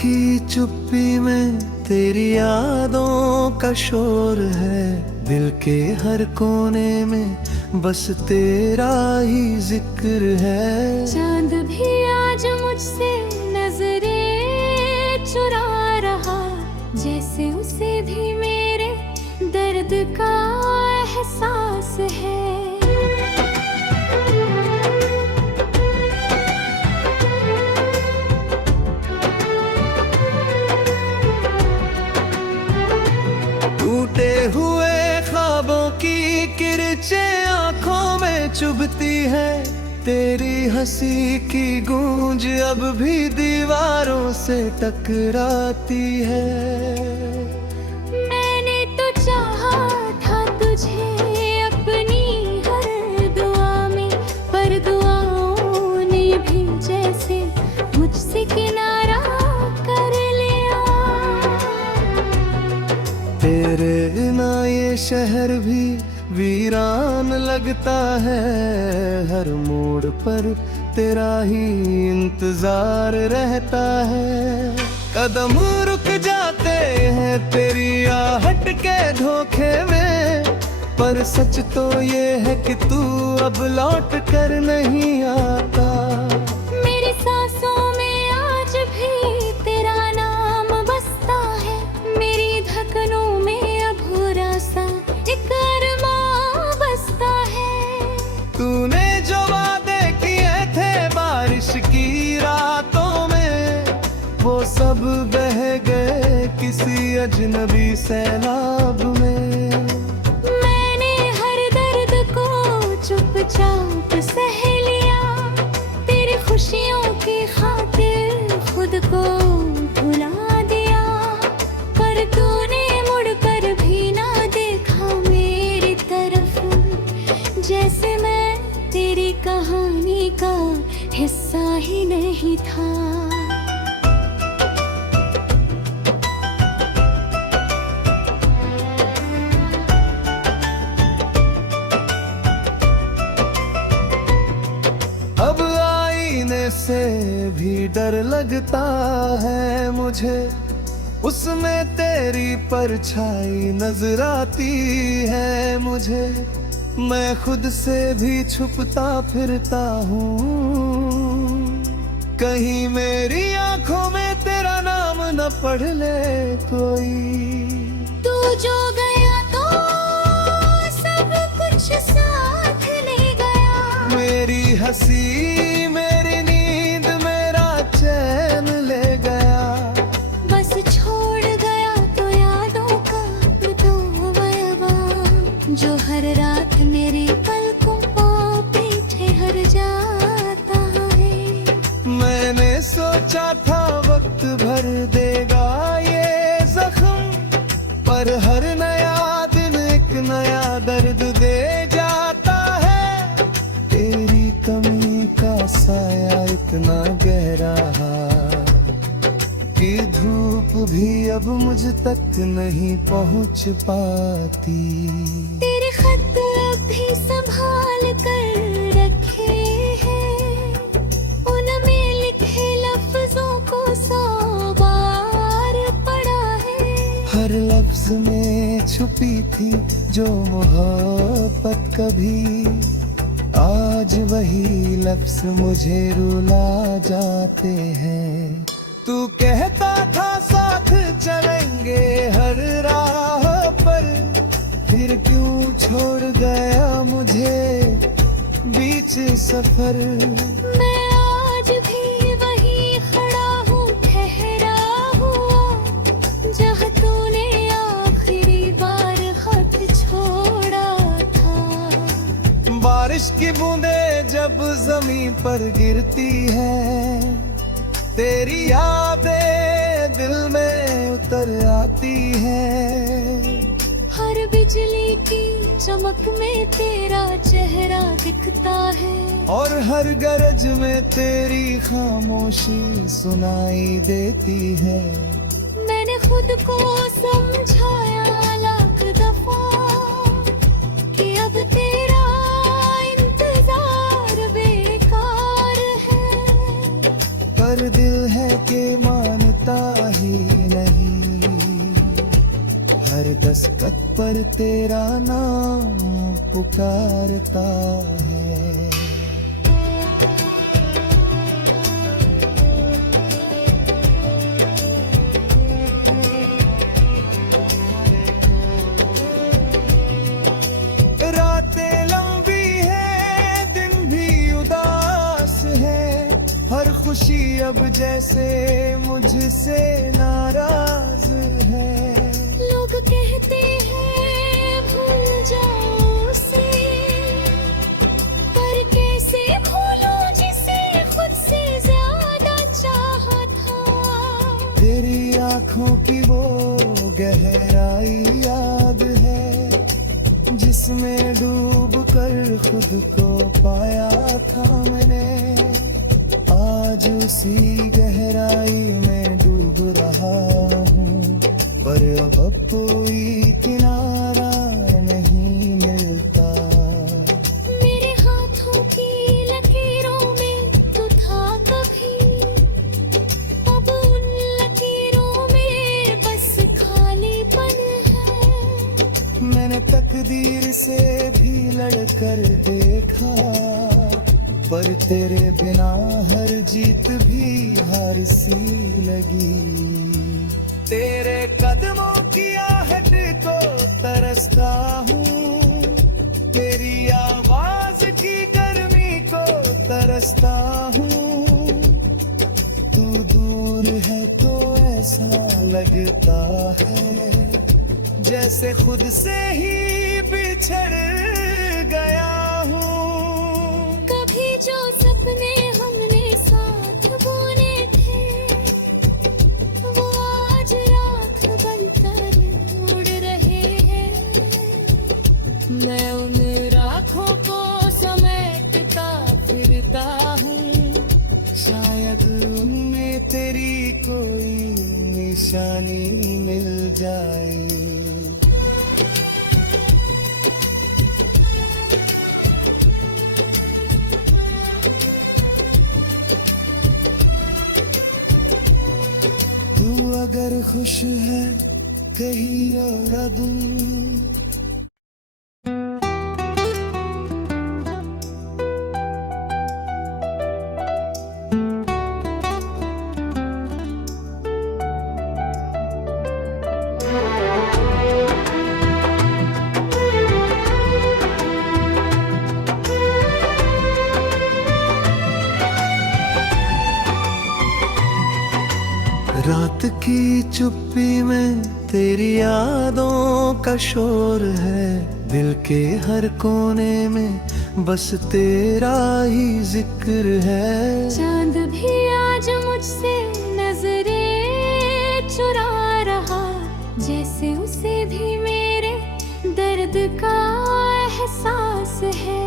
की चुप्पी में तेरी यादों का शोर है, दिल के हर कोने में बस तेरा ही जिक्र है। चांद भी आज मुझसे नजरें चुरा रहा, जैसे उसे भी मेरे दर्द का एहसास है। टूटे हुए ख्वाबों की किरचें आंखों में चुभती है, तेरी हंसी की गूंज अब भी दीवारों से टकराती है। मैंने तो चाहा था तुझे अपनी हर दुआ में, पर दुआओं ने भी जैसे मुझसे किनारा कर लिया। तेरे बिना ये शहर भी वीरान लगता है, हर मोड़ पर तेरा ही इंतजार रहता है। कदम रुक जाते हैं तेरी आहट के धोखे में, पर सच तो ये है कि तू अब लौट कर नहीं आता। मेरी सांसों में आज भी तेरा नाम बसता है, मेरी धड़कनों में अधूरा सा एक अरमां बसता है। तूने जो वादे किए थे बारिश की रातों में, वो सब बह गए किसी अजनबी सैलाब में। मैंने हर दर्द को चुपचाप सह लिया, तेरी खुशियों की खातिर खुद को भुला दिया। पर तूने मुड़कर भी ना देखा मेरी तरफ, जैसे मैं तेरी कहानी का हिस्सा ही नहीं था। अब आईने से भी डर लगता है मुझे, उसमें तेरी परछाई नजर आती है मुझे। मैं खुद से भी छुपता फिरता हूँ, कहीं मेरी आंखों में तेरा नाम न पढ़ ले कोई। तू जो गया तो सब कुछ साथ ले गया, मेरी हंसी मेरी नींद मेरा चैन ले गया। बस छोड़ गया तो यादों का बदौवा, जो हर रात मेरी पलकों पे ठहर जाता है। मैंने सोचा था वक्त भर देगा ये जख्म, पर हर नया दिन एक नया दर्द दे जाता है। तेरी कमी का साया इतना गहरा कि धूप भी अब मुझ तक नहीं पहुंच पाती। तेरे खत अब भी संभाल कर रखे हैं, उनमें लिखे लफ्जों को 100 बार पढ़ा है। हर लफ्ज में छुपी थी जो मोहब्बत कभी, आज वही लफ्ज मुझे रुला जाते हैं। तू कहता था साथ चलेंगे हर राह पर, फिर क्यों छोड़ गया मुझे बीच सफर। मैं आज भी वही खड़ा हूँ ठहरा हुआ, जहाँ तूने आखिरी बार खत छोड़ा था। बारिश की बूंदें जब जमीन पर गिरती है, तेरी यादें दिल में उतर आती है। हर बिजली की चमक में तेरा चेहरा दिखता है, और हर गरज में तेरी खामोशी सुनाई देती है। मैंने खुद को समझाया लाख दफा कि अब तेरा इंतजार बेकार है, पर दिल है कि मानता तेरा नाम पुकारता है। रातें लंबी है, दिन भी उदास है, हर खुशी अब जैसे मुझसे नाराज है। लोग कहते हैं भूल जाओ उसे, पर कैसे भूलूं जिसे खुद से ज्यादा चाहा था। तेरी आंखों की वो गहराई याद है, जिसमें डूब कर खुद को पाया था मैंने। आज उसी गहराई में डूब रहा हूँ, पर अब कोई किनारा नहीं मिलता। मेरे हाथों की लकीरों में तू था कभी, अब उन लकीरों में बस खालीपन है। मैंने तकदीर से भी लड़कर देखा, पर तेरे बिना हर जीत भी हार सी लगी। तेरे कदमों की आहट को तरसता हूँ, तेरी आवाज की गर्मी को तरसता हूँ। तू दूर है तो ऐसा लगता है, जैसे खुद से ही बिछड़ गया हूँ। कभी जो सपने हमने साथ बुने थे, वो आज राख बनकर उड़ रहे हैं। मैं उन राखों को समेटता फिरता हूँ, शायद उनमें तेरी कोई निशानी मिल जाए। तू अगर खुश है कहीं और अब, रात की चुप्पी में तेरी यादों का शोर है, दिल के हर कोने में बस तेरा ही जिक्र है। चांद भी आज मुझसे नजरें चुरा रहा, जैसे उसे भी मेरे दर्द का एहसास है।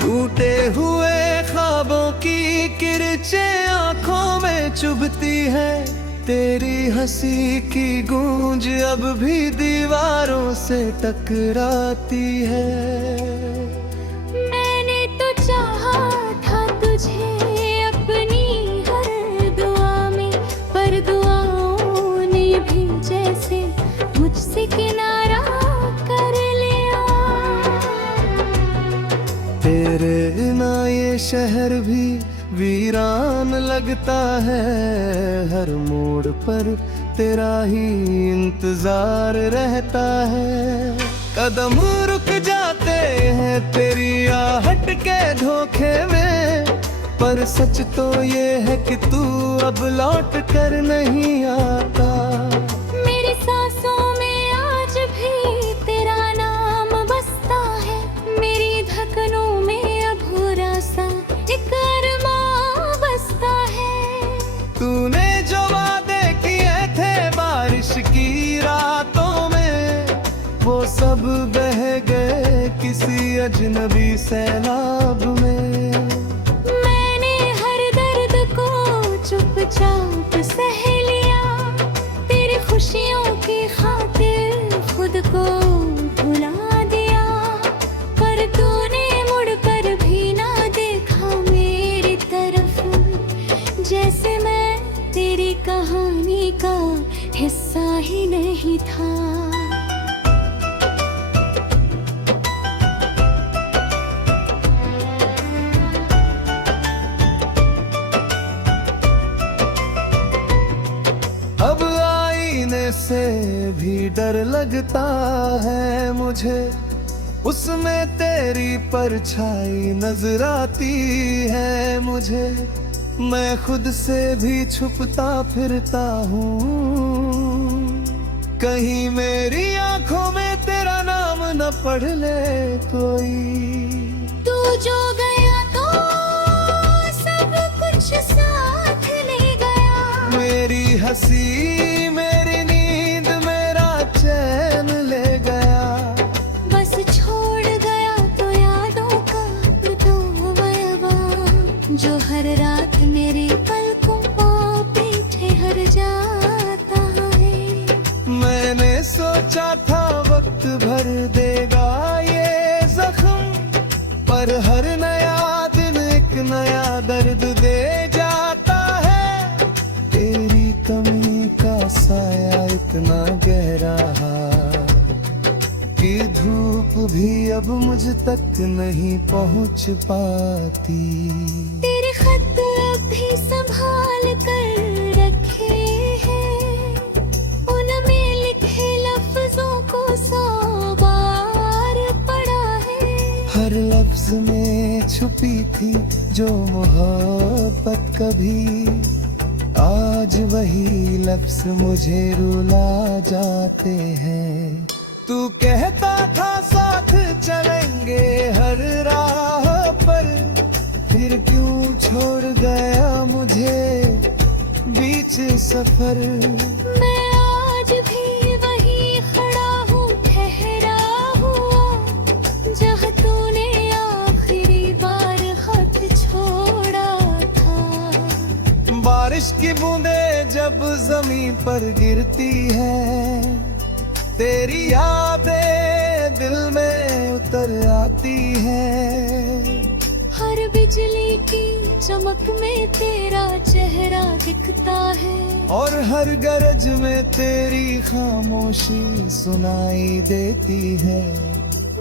टूटे हुए ख्वाबों की किरचें आंखों में चुभती है, तेरी हंसी की गूंज अब भी दीवारों से टकराती है। मैंने तो चाहा था तुझे अपनी हर दुआ में, पर दुआओं ने भी जैसे मुझसे किनारा कर लिया। तेरे बिना ये शहर भी वीरान लगता है, हर मोड़ पर तेरा ही इंतजार रहता है। कदम रुक जाते हैं तेरी आहट के धोखे में, पर सच तो ये है कि तू अब लौट कर नहीं आता। मेरी सांसों में आज भी तेरा नाम बसता है, मेरी धड़कनों में अधूरा सा एक अरमां बसता है। तूने जो वादे किए थे बारिश की रातों में, वो सब बह गए किसी अजनबी सैलाब में। मैंने हर दर्द को चुपचाप सह लिया, तेरी खुशियों की खातिर खुद को भुला दिया, पर तूने मुड़ कर भी ना नहीं था। अब आईने से भी डर लगता है मुझे, उसमें तेरी परछाई नजर आती है मुझे। मैं खुद से भी छुपता फिरता हूँ, कहीं मेरी आंखों में तेरा नाम न पढ़ ले कोई। तू जो गया तो सब कुछ साथ ले गया, मेरी हंसी मेरी नींद मेरा चैन ले गया। बस छोड़ गया तो यादों का तो मलबा, जो हर रात मेरी पलकों पे ठहर जाता है। मैंने सोचा था वक्त भर देगा ये जख्म, पर हर नया दिन एक नया दर्द दे जाता है। तेरी कमी का साया इतना गहरा कि धूप भी अब मुझ तक नहीं पहुंच पाती। तेरे खत अब भी संभाल कर रखे हैं, उनमें लिखे लफ्जों को 100 बार पढ़ा है। हर लफ्ज में छुपी थी जो मोहब्बत कभी, आज वही लफ्ज मुझे रुला जाते हैं। तू कहता था साथ चलेंगे हर राह पर, फिर क्यों छोड़ गया मुझे बीच सफर। मैं आज भी वही खड़ा हूँ ठहरा हुआ, जहाँ तूने आखिरी बार खत छोड़ा था। बारिश की बूंदें जब जमीन पर गिरती है, तेरी यादें दिल में उतर आती है। हर बिजली की चमक में तेरा चेहरा दिखता है, और हर गरज में तेरी खामोशी सुनाई देती है।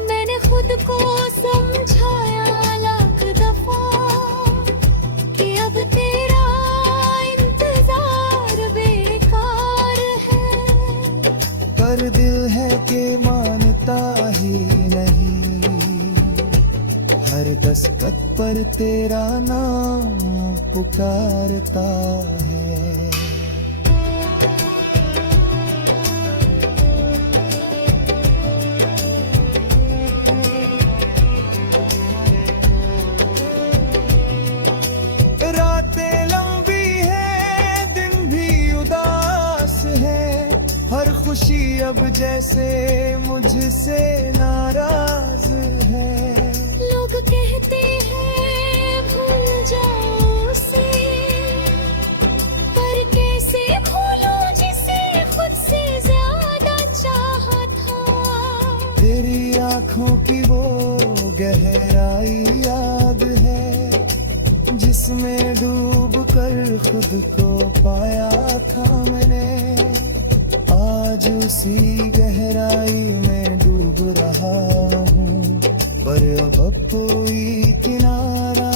मैंने खुद को समझाया लाख दफा कि अब तेरा इंतजार बेकार है, पर दिल है कि मानता ही नहीं। हर दस्तक पर तेरा नाम पुकारता है। रातें लंबी है, दिन भी उदास है, हर खुशी अब जैसे मुझसे नाराज है। लोग कहते हैं भूल जाओ उसे, पर कैसे भूलूं जिसे खुद से ज्यादा चाहा था। तेरी आंखों की वो गहराई याद है, जिसमें डूब कर खुद को पाया था मैंने। आज उसी गहराई में डूब रहा हूँ, पर अब कोई किनारा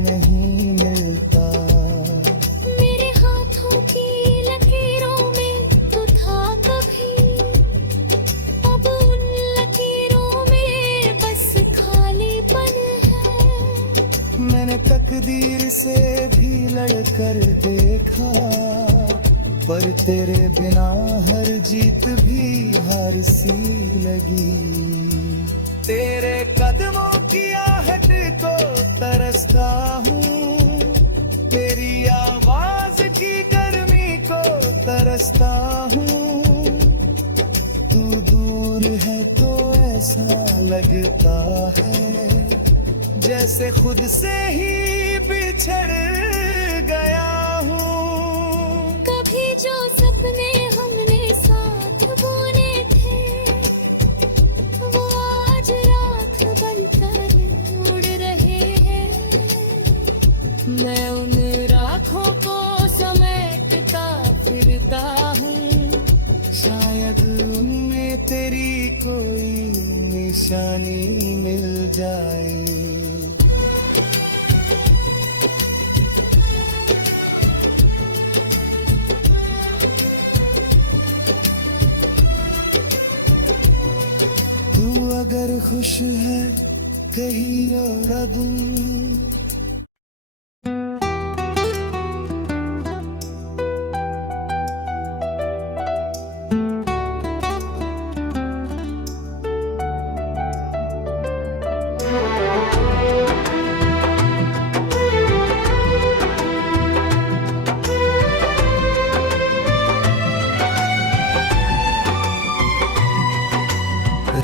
नहीं मिलता। मेरे हाथों की लकीरों में तो था कभी, अब उन लकीरों में बस खालीपन है। मैंने तकदीर से भी लड़कर देखा, पर तेरे बिना हर जीत भी हार सी लगी। तेरे कदमों की आहट को तरसता हूँ, तेरी आवाज की गर्मी को तरसता हूँ। तू दूर है तो ऐसा लगता है जैसे खुद से ही बिछड़ गया हूँ। कभी जो सपने हमने साथ बुने थे, वो आज रात बनकर उड़ रहे हैं। मैं उन राखों को समेटता फिरता हूँ, शायद निशानी मिल जाए। तू अगर खुश है कहीं और अब,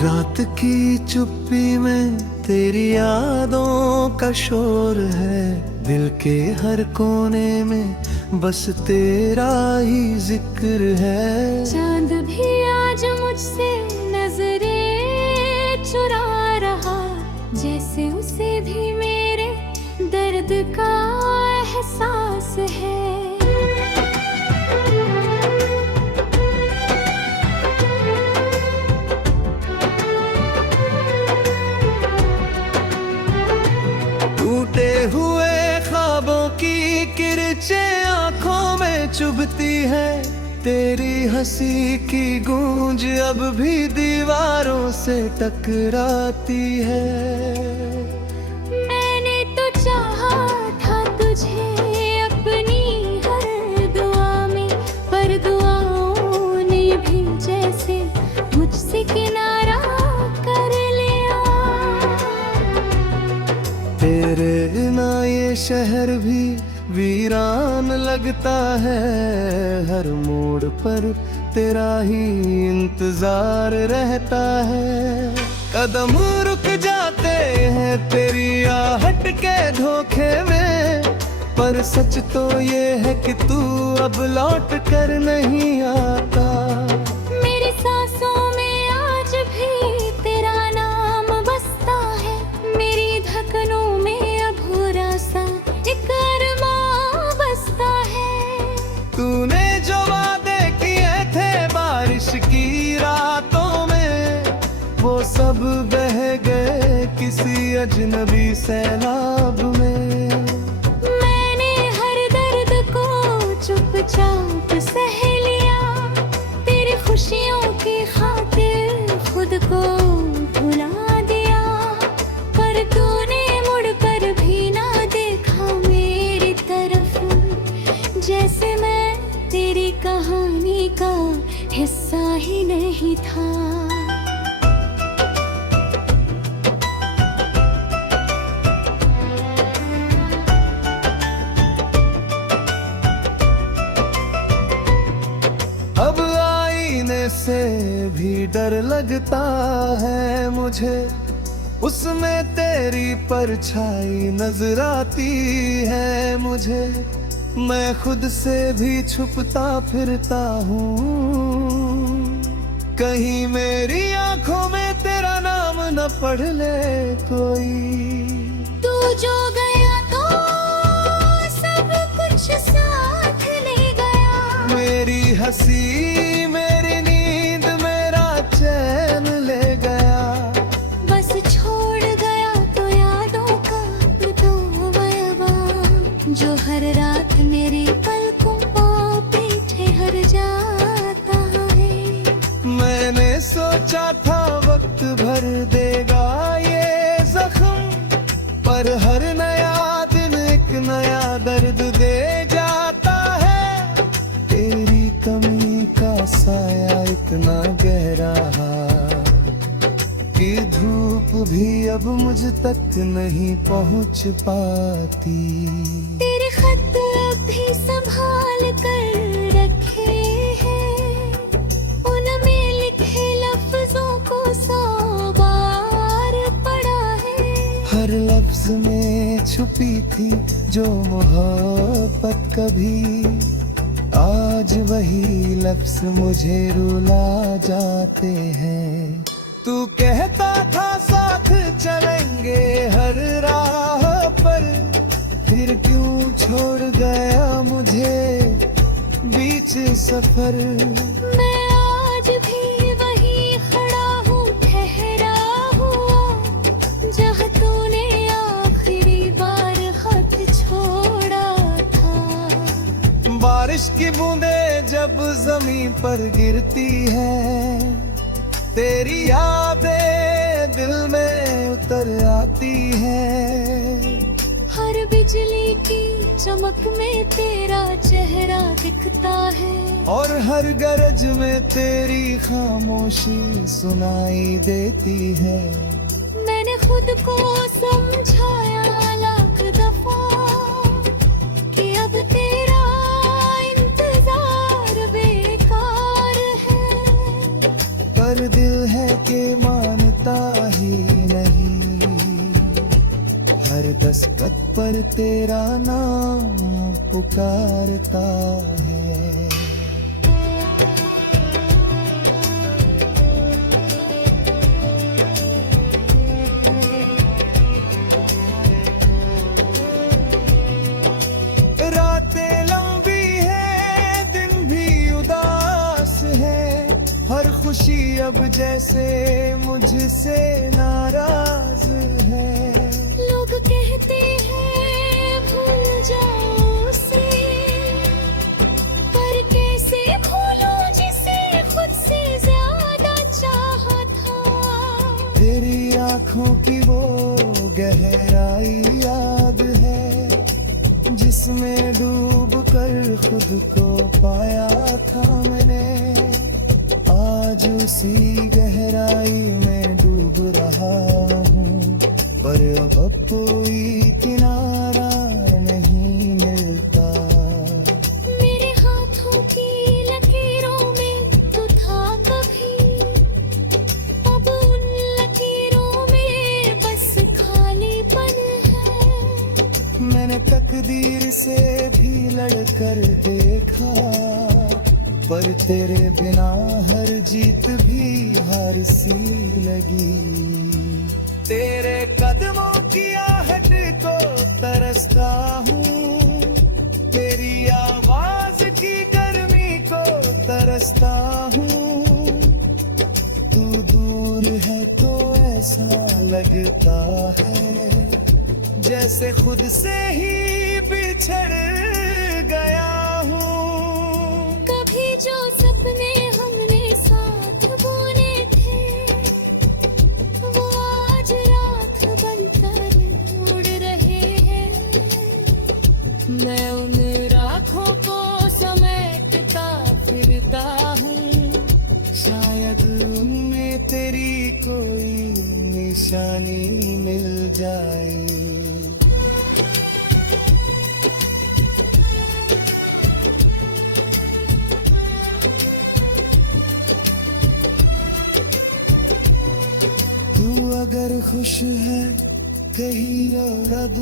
रात की चुप्पी में तेरी यादों का शोर है, दिल के हर कोने में बस तेरा ही जिक्र है। चांद भी आज मुझसे नजरें चुरा रहा, जैसे उसे भी मेरे दर्द का एहसास है। टूटे हुए ख्वाबों की किरचें आंखों में चुभती है, तेरी हंसी की गूंज अब भी दीवारों से टकराती है। मैंने तो चाहा था तुझे अपनी हर दुआ में, पर दुआओं ने भी जैसे मुझसे किनारा कर लिया। तेरे बिना ये शहर भी वीरान लगता है, हर मोड़ पर तेरा ही इंतजार रहता है। कदम रुक जाते हैं तेरी आहट के धोखे में, पर सच तो ये है कि तू अब लौट कर नहीं आता। मेरी सांसों में आज भी तेरा नाम बसता है, मेरी धड़कनों में अधूरा सा एक अरमां बसता है। तूने जो वादे किए थे बारिश की रातों में, वो सब बह गए किसी अजनबी सैलाब में। मैंने हर दर्द को चुपचाप सह लिया, तेरी खुशियों की खातिर खुद को भुला दिया। पर तूने मुड़ कर भी ना देखा मेरी तरफ, जैसे मैं तेरी कहानी का हिस्सा ही नहीं था। अब आईने से भी डर लगता है मुझे, उसमें तेरी परछाई नजर आती है मुझे। मैं खुद से भी छुपता फिरता हूँ, कहीं मेरी आंखों में तेरा नाम न पढ़ ले कोई। तू जो गया तो सब कुछ साथ ले गया, मेरी हंसी मेरी नींद मेरा चैन ले गया। बस छोड़ गया तो यादों का बयाबा, जो हर रात मेरी पलकों पे ठहर जाता है। मैंने सोचा था वक्त भर देगा ये जख्म, पर हर नया दिन एक नया दर्द दे जाता है। तेरी कमी का साया इतना गहरा कि धूप भी अब मुझ तक नहीं पहुंच पाती। तेरे खत अब भी संभाल कर रखे हैं, उनमें लिखे लफ्जों को 100 बार पढ़ा है। हर लफ्ज में छुपी थी जो मोहब्बत कभी, आज वही लफ्ज मुझे रुला जाते हैं। तू कहता था साथ चलेंगे हर राह पर, फिर क्यों छोड़ गया मुझे बीच सफर। मैं आज भी वही खड़ा हूँ, ठहरा हूँ, बारिश की बूंदें जब जमीन पर गिरती है, तेरी यादें दिल में उतर आती है। हर बिजली की चमक में तेरा चेहरा दिखता है, और हर गरज में तेरी खामोशी सुनाई देती है। मैंने खुद को समझाया लाख दफा कि अब तेरा इंतजार बेकार है, पर दिल है कि मानता ही नहीं। हर दस्तक पर तेरा नाम पुकारता है। रातें लंबी है, दिन भी उदास है, हर खुशी अब जैसे मुझसे नाराज है। लोग कहते हैं भूल जाओ उसे, पर कैसे भूलूं जिसे खुद से ज्यादा चाहा था। तेरी आंखों की वो गहराई याद है, जिसमें डूब कर खुद को पाया था मैंने। आज उसी गहराई में डूब रहा हूँ, पर अब कोई किनारा नहीं मिलता। मेरे हाथों की लकीरों में तू था कभी, अब उन लकीरों में बस खालीपन है। मैंने तकदीर से भी लड़कर देखा, पर तेरे बिना हर जीत भी हार सी लगी। तेरे कदमों की आहट को तरसता हूँ, तेरी आवाज की गर्मी को तरसता हूँ। तू दूर है तो ऐसा लगता है जैसे खुद से ही बिछड़ गया हूँ। कभी जो सपने हमने साथ बुने थे, वो आज रात बनकर उड़ रहे हैं। मैं उन राखों को समेटता फिरता हूँ, शायद उनमें तेरी कोई निशानी मिल जाए। तू अगर खुश है कहीं और अब